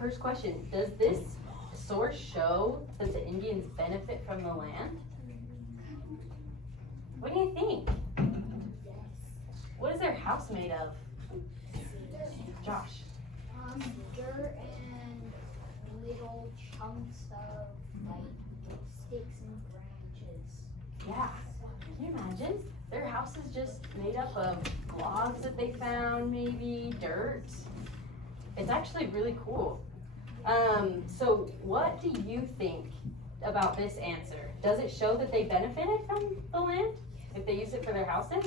first question, does this source show that the Indians benefit from the land? What do you think? What is their house made of? Josh. Dirt and little chunks of like sticks and branches. Yeah. Can you imagine? Their house is just made up of logs that they found, maybe dirt. It's actually really cool. So what do you think about this answer? Does it show that they benefited from the land if they use it for their houses?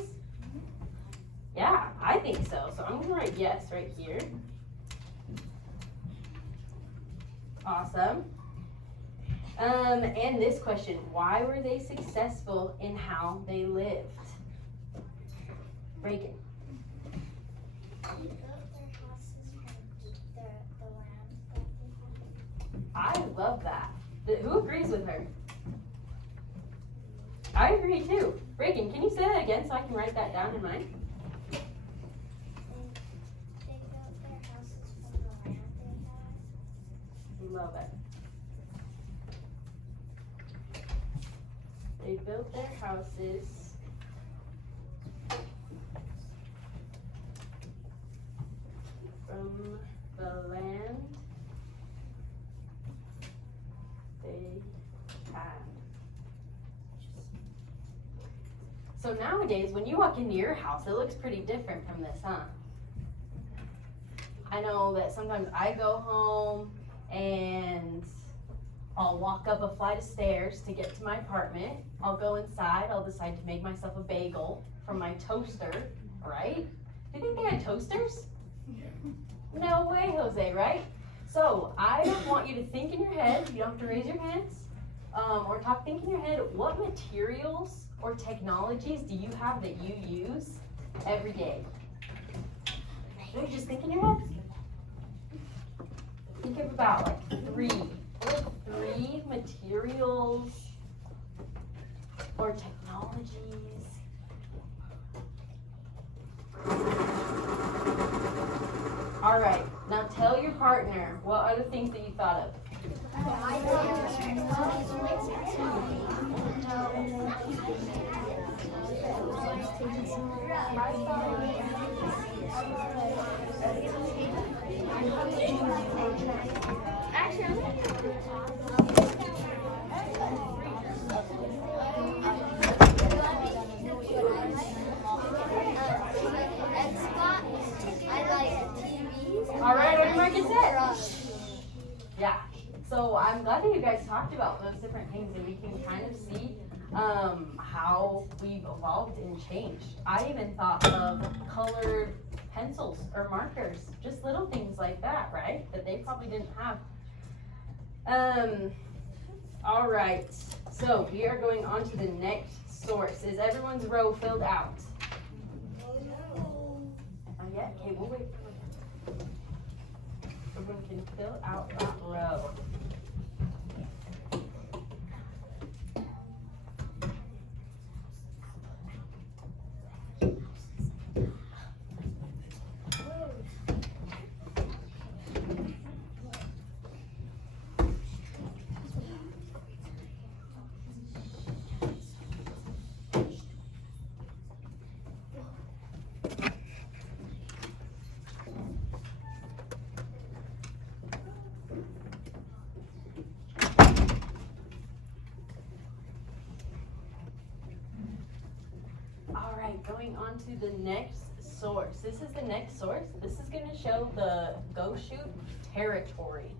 Yeah, I think so. So I'm gonna write yes right here. Awesome. And this question, why were they successful in how they lived? Reagan. They built their houses from the land that they had. I love that. Who agrees with her? I agree too. Reagan, can you say that again so I can write that down in mine? They built their houses from the land they had. Love it. They built their houses from the land they had. So nowadays, when you walk into your house, it looks pretty different from this, huh? I know that sometimes I go home and I'll walk up a flight of stairs to get to my apartment. I'll go inside, I'll decide to make myself a bagel from my toaster, right? Do you think they had toasters? No way, Jose, right? So I want you to think in your head, you don't have to raise your hands, think in your head, what materials or technologies do you have that you use every day? Maybe just think in your head. Think of about like three materials or technologies. All right, now tell your partner what other things that you thought of. All right, everybody get set. Yeah. So I'm glad that you guys talked about those different things, and we can kind of see how we've evolved and changed. I even thought of colored pencils or markers, just little things like that, right? That they probably didn't have. All right. So we are going on to the next source. Is everyone's row filled out? Not yet? Okay, we'll wait. Everyone can fill out that row. Going on to the next source. This is the next source. This is going to show the Goshute territory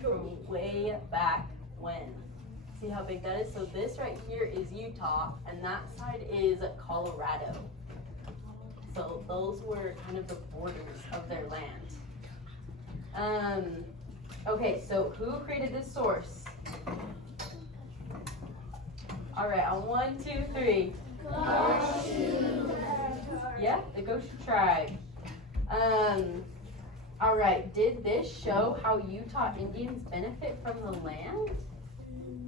from way back when. See how big that is? So this right here is Utah, and that side is Colorado. So those were kind of the borders of their land. Okay, so who created this source? All right, on 1, 2, 3. Yeah, the Goshute tribe. All right, did this show how Utah Indians benefit from the land?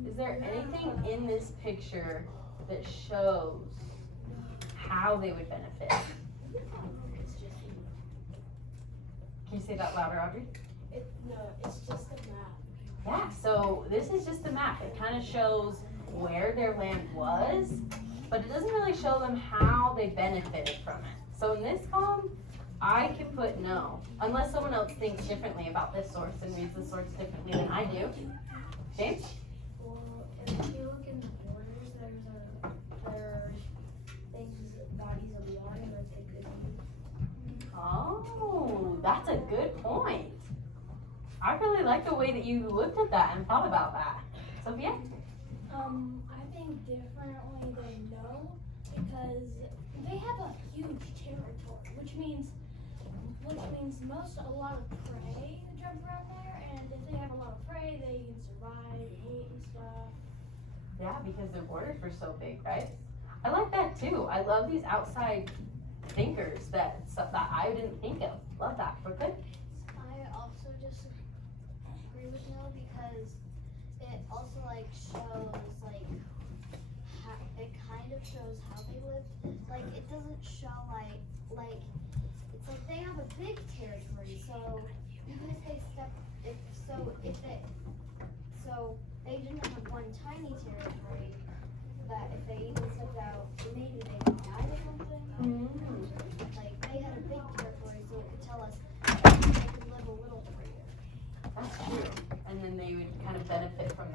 Is there anything in this picture that shows how they would benefit? Can you say that louder, Audrey? No, it's just a map. Yeah, so this is just a map. It kind of shows where their land was, but it doesn't really show them how they benefited from it. So in this column, I can put no, unless someone else thinks differently about this source and reads the source differently than I do. James? Well, if you look in the borders, there are things, bodies of water that they could use. Oh, that's a good point. I really like the way that you looked at that and thought about that. Sophia? I think differently than no, because they have a huge territory, which means a lot of prey jump around there, and if they have a lot of prey, they can survive, eat and stuff. Yeah, because their borders were so big, right? I like that too. I love these outside thinkers that I didn't think of. Love that. We're good. I also disagree with no because it also like shows like how, it kind of shows how they lived. Like it doesn't show like it's like they have a big territory. So even if they they didn't have one tiny territory. That if they even stepped out, maybe